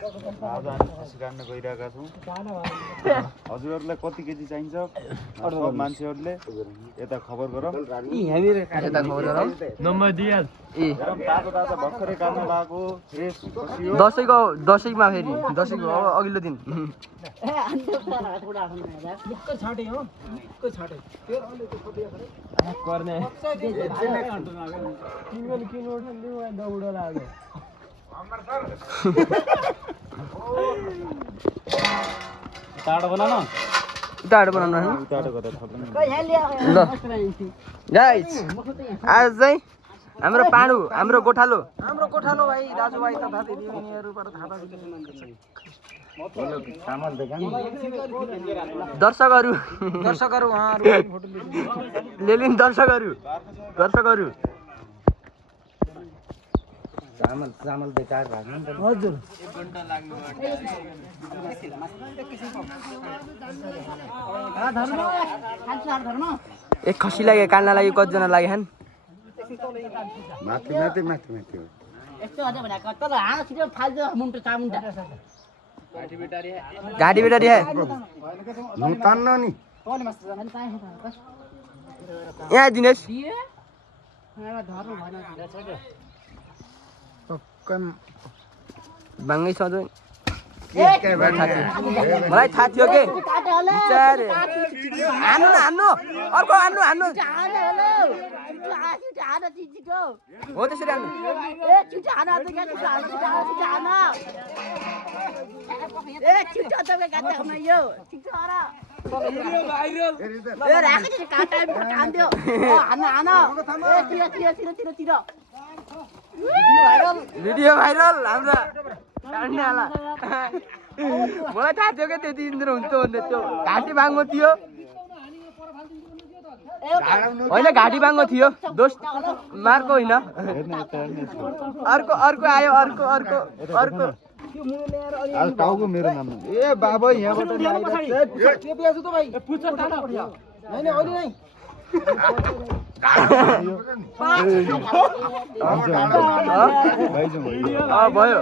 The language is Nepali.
आज हामी खसी काट्न गइरहेका छौँ हजुरहरूलाई कति केजी चाहिन्छ सब मान्छेहरूले यता खबर गर यता खबर गरौँ नम्बर दिइहाल एकदम तातो तातो भर्खरै काट्न लागेको फ्रेस खसी हो दसैँमा फेरि दसैँको अब अघिल्लो दिन टाढो बनाउन उताबाट बनाउनु उताबाट गरेर थप्नु ल गाइस आज चाहिँ हाम्रो पाँडु हाम्रो गोठालो भाइ दाजुभाइ तथा दिदीबहिनीहरूबाट थाहा दर्शकहरू लेलिन दर्शकहरू चामल बेकार भएको हजुर एक खसी लाग्यो काट्न लागि कतिजना लाग्यो खान माथि घाँटी बेटा रिहा यहाँ दिनेश बाङ्गै सधैँ मलाई थाहा थियो के हान्नु अर्को हान्नु हो त्यसरी हान्नु भिडियो भाइरल हाम्रा काट्नेवाला मलाई थाहा थियो क्या त्यति इन्द्र हुन्छ भन्ने त्यो घाँटी बाङ्गो थियो होइन घाँटी बाङ्गो थियो दोस्त मार्को होइन अर्को आयो अर्को टाउको मेरो नाम ए बाबा यहाँबाट भयो